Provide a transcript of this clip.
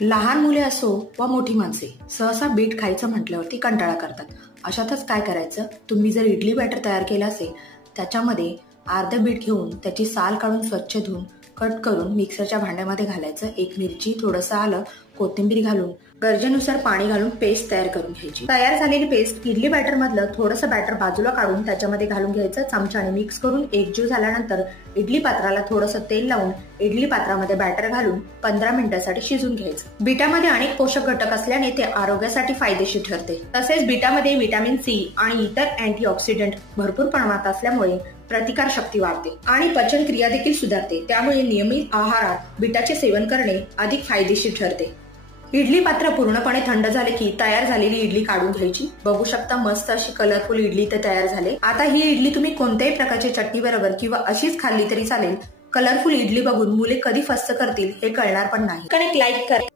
लहान मुले असो वा मोठी माणसे सहसा बीट खायचं म्हटल्यावरती कंटाळा करतात. अशातच काय करायचं, तुम्ही जर इडली बॅटर तयार केलं असेल त्याच्यामध्ये अर्धे बीट घेऊन त्याची साल काढून स्वच्छ धुवून कट करून मिक्सरच्या भांड्यामध्ये घालायचं. एक मिरची, थोडंसं आलं, कोथिंबीर घालून गरजेनुसार पाणी घालून पेस्ट तयार करून घ्यायची. तयार झालेली पेस्ट इडली बॅटर मधलं थोडंसं बॅटर बाजूला काढून त्याच्यामध्ये घालून घ्यायचं. चमच्याने मिक्स करून एकजीव झाल्यानंतर इडली पात्राला थोडंसं तेल लावून इडली पात्रामध्ये बॅटर घालून 15 मिनिटांसाठी शिजून घ्यायचं. बीटामध्ये अनेक पोषक घटक असल्याने ते आरोग्यासाठी फायदेशीर ठरते. तसेच बीटामध्ये व्हिटॅमिन सी आणि इतर अँटीऑक्सिडंट भरपूर प्रमाणात असल्यामुळे प्रतिकार शक्ती वाढते आणि पचन क्रिया देखील सुधारते. त्यामुळे नियमित आहारात बीटाचे सेवन करणे अधिक फायदेशीर ठरते. इडली पात्र पूर्णपणे थंड झाले की तयार झालेली इडली काढून घ्यायची. बघू शकता मस्त अशी कलरफुल इडली इथे तयार झाली. आता ही इडली तुम्ही कोणत्याही प्रकारची चटणी बरोबर किंवा अशीच खाल्ली तरी चालेल. कलरफुल इडली बघून मुले कधी फस्त करतील हे कळणार पण नाही. कनेक्ट लाईक करा.